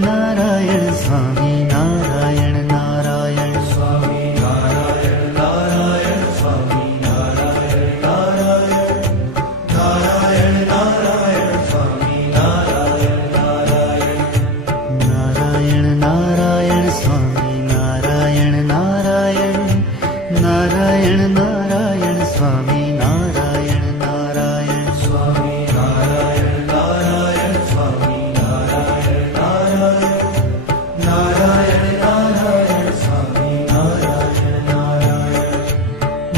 नारायण स्वामी नारायण नारायण स्वामी नारायण नारायण स्वामी नारायण नारायण नारायण नारायण स्वामी नारायण नारायण नारायण नारायण स्वामी नारायण नारायण नारायण नारायण स्वामी नारायण नारायण स्वामी नारायण नारायण स्वामी नारायण नारायण नारायण नारायण स्वामी नारायण नारायण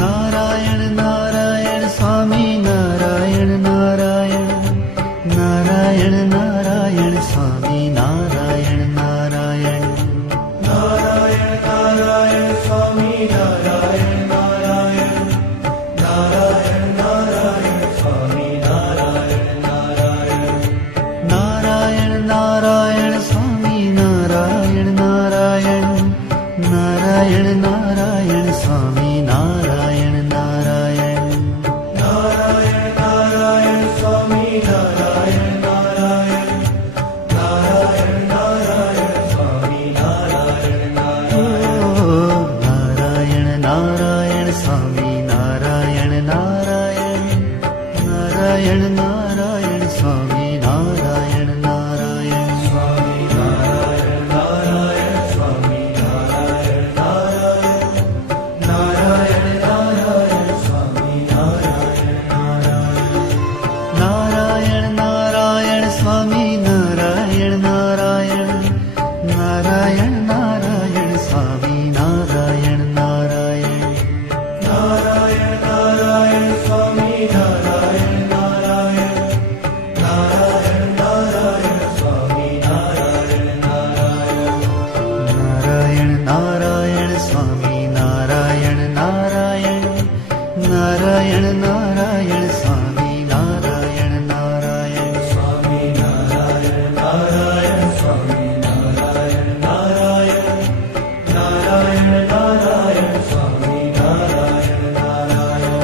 नारायण नारायण स्वामी नारायण नारायण नारायण नारायण स्वामी नारायण नारायण नारायण नारायण स्वामी नारायण नारायण नारायण नारायण स्वामी नारायण नारायण नारायण स्वामी नारायण नारायण नारायण नारायण स्वामी नारायण नारायण नारायण नारायण स्वामी नारायण नारायण नारायण नारायण स्वामी नारायण नारायण नारायण स्वामी नारायण नारायण नारायण नारायण स्वामी नारायण नारायण स्वामी नारायण नारायण स्वामी नारायण नारायण नारायण नारायण स्वामी नारायण नारायण नारायण स्वामी नारायण नारायण नारायण नारायण स्वामी नारायण नारायण नारायण नारायण स्वामी नारायण नारायण नारायण नारायण स्वामी नारायण नारायण नारायण स्वामी नारायण नारायण नारायण नारायण स्वामी नारायण नारायण स्वामी नारायण नारायण स्वामी नारायण नारायण नारायण नारायण स्वामी नारायण नारायण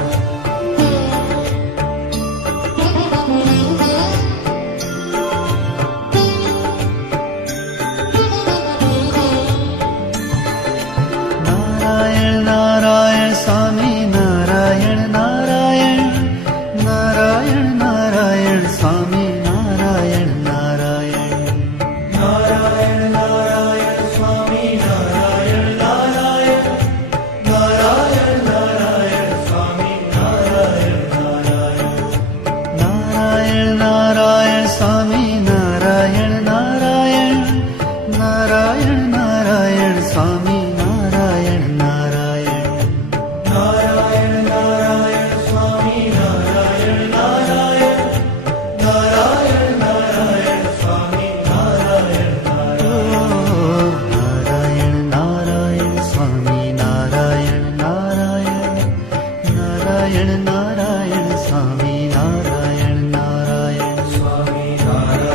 नारायण नारायण स्वामी नारायण नारायण नारायण नारायण स्वामी नारायण नारायण नारायण नारायण स्वामी नारायण नारायण नारायण नारायण स्वामी नारायण नारायण नारायण स्वामी नारायण नारायण नारायण नारायण स्वामी नारायण नारायण नारायण नारायण स्वामी नारायण नारायण नारायण नारायण स्वामी नारायण नारायण नारायण स्वामी नारायण नारायण नारायण नारायण स्वामी नारायण नारायण स्वामी नारायण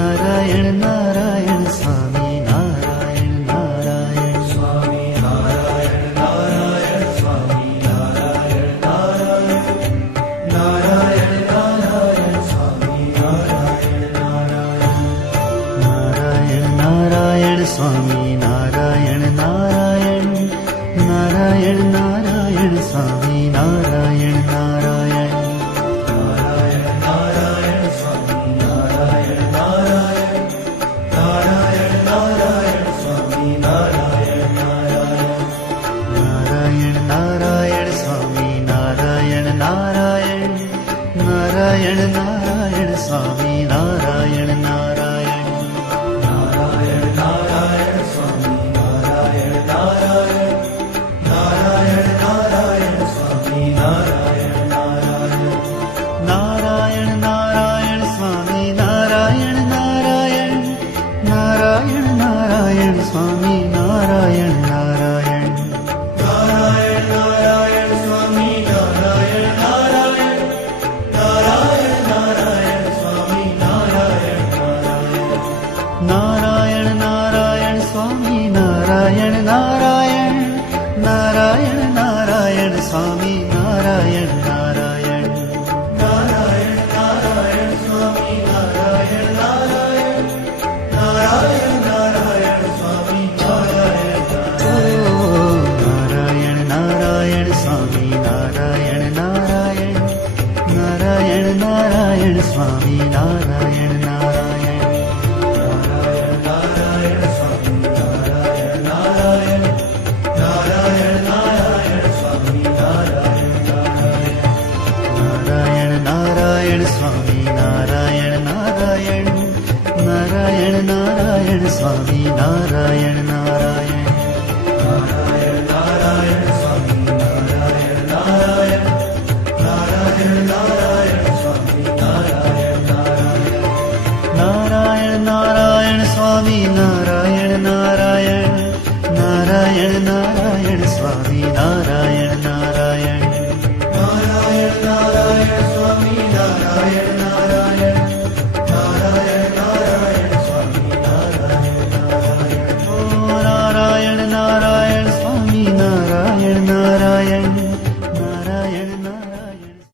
નારાયણ નારાયણ સ્વામી નારાયણ નારાયણ સ્વામી નારાયણ નારાયણ સ્વામી નારાયણ નારાયણ નારાયણ નારાયણ સ્વામી નારાયણ નારાયણ નારાયણ નારાયણ સ્વામી નારાયણ નારાયણ નારાયણ નારાયણ સ્વામી નારાયણ નારાયણ નારાયણ નારાયણ સ્વામી નારાયણ નારાયણ નારાયણ નારાયણ સ્વામી નારાયણ નારાયણ નારાયણ નારાયણ સ્વામી નારાયણ નારાયણ નારાયણ નારાયણ સ્વામી નારાયણ નારાયણ નારાયણ નારાયણ સ્વામી નારાયણ નારાયણ નારાયણ નારાયણ સ્વામી નારાયણ નારાયણ નારાયણ નારાયણ સ્વામી નારાયણ નારાયણ નારાયણ નારાયણ સ્વામી નારાયણ નારાયણ નારાયણ નારાયણ સ્વામી નારાયણ નારાયણ નારાયણ નારાયણ સ્વામી નારાયણ નારાયણ નારાયણ નારાયણ સ્વામી નારાયણ નારાયણ નારાયણ નારાયણ સ્વામી નારાયણ નારાયણ નારાયણ નારાયણ સ્વામી નારાયણ નારાયણ નારાયણ નારાયણ સ્વામી નારાયણ નારાયણ નારાયણ સ્વામી નારાયણ નારાયણ નારાયણ નારાયણ સ્વામી નારાયણ નારાયણ નારાયણ નારાયણ સ્વામી નારાયણ નારાયણ નારાયણ નારાયણ સ્વામી નારાયણ નારાયણ નારાયણ સ્વામી નારાયણ નારાયણ નારાયણ નારાયણ સ્વામી નારાયણ નારાયણ